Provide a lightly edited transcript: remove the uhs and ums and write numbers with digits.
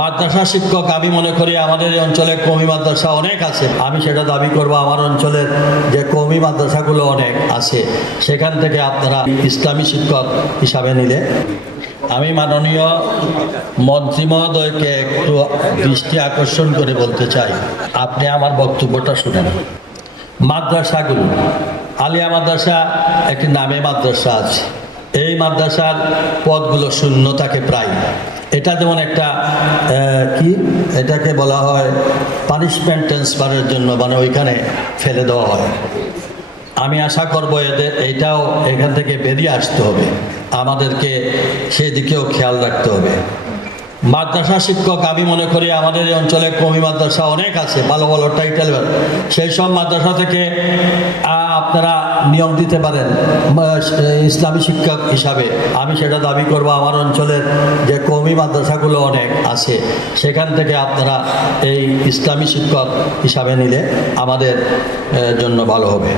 মাদ্রাসা শিক্ষক আমি মনে করি আমাদের এই অঞ্চলে কওমি মাদ্রাসা অনেক আছে। আমি সেটা দাবি করব আমার অঞ্চলের যে কওমি মাদ্রাসাগুলো অনেক আছে সেখান থেকে আপনারা ইসলামী শিক্ষক হিসাবে নিলে আমি মাননীয় মন্ত্রী মহোদয়কে একটু দৃষ্টি আকর্ষণ করে বলতে চাই, আপনি আমার বক্তব্যটা শুনেন। মাদ্রাসাগুলো আলিয়া মাদ্রাসা একটি নামে মাদ্রাসা আছে, এই মাদ্রাসার পদগুলো শূন্য থাকে প্রায়। এটা যেমন একটা এটাকে বলা হয় পানিশমেন্ট ট্রান্সফারের জন্য, মানে ওইখানে ফেলে দেওয়া হয়। আমি আশা করব এইটাও এখান থেকে বেরিয়ে আসতে হবে, আমাদেরকে সেদিকেও খেয়াল রাখতে হবে। মাদ্রাসা শিক্ষক আমি মনে করি আমাদের এই অঞ্চলে কওমি মাদ্রাসা অনেক আছে, ভালো ভালো টাইটেল, সেই সব মাদ্রাসা থেকে আপনারা নিয়োগ দিতে পারেন ইসলামী শিক্ষক হিসাবে। আমি সেটা দাবি করব আমার অঞ্চলের যে কওমি মাদ্রাসাগুলো অনেক আছে সেখান থেকে আপনারা এই ইসলামী শিক্ষক হিসাবে নিলে আমাদের জন্য ভালো হবে।